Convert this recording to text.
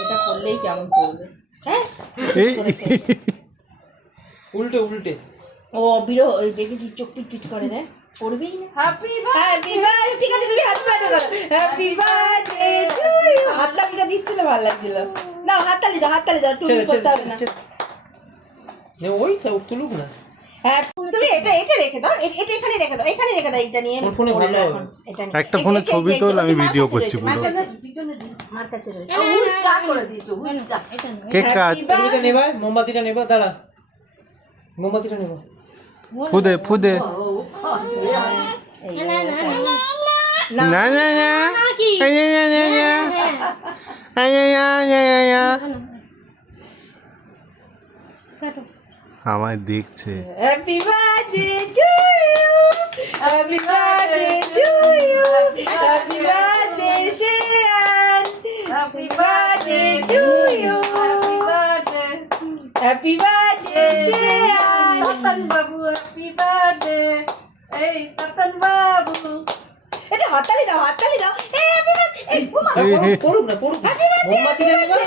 এটা করলেই কেমন করবে? হ্যাঁ উল্টে উল্টে ও বিরো দেখেছি চোখ পিট পিট করে দেয় করবেই না। হ্যাপি বার্থডে ঠিক আছে তুমি হ্যাপি বার্থডে করো। Happy birthday to you. হাততালিটা দিচ্ছিল ভালো লাগছিল। না হাততালি দাও টুন করতে হবে না। ওই তো তুলুক না। হ্যাঁ তুমি এটা রেখে দাও, এটা এখানে রেখে দাও, এখানে রেখে দাও। এটা নিয়ে ওর ফোনে ভালো হবে। এটা একটা ফোনে ছবি তোল, আমি ভিডিও করছি পুরো। মার কাছে রয়েছে হুসা করে দিয়েছো হুসা। Cake cut. এটা নেবা, মোমবাতিটা নেবা, দাঁড়া মোমবাতিটা নেবা। ফুদে ফুদে। না না না না আমায় দেখছে। Happy birthday to you, happy birthday to you, happy birthday Shreyan, happy birthday to you, happy birthday Shreyan. Totan বাবু হ্যাপি বার্থডে। এই ততন বাবু এটা হাততালি দাও। এই হ্যাপি বার্থডে। এই করুক না, মোমবাতিটা নেবা।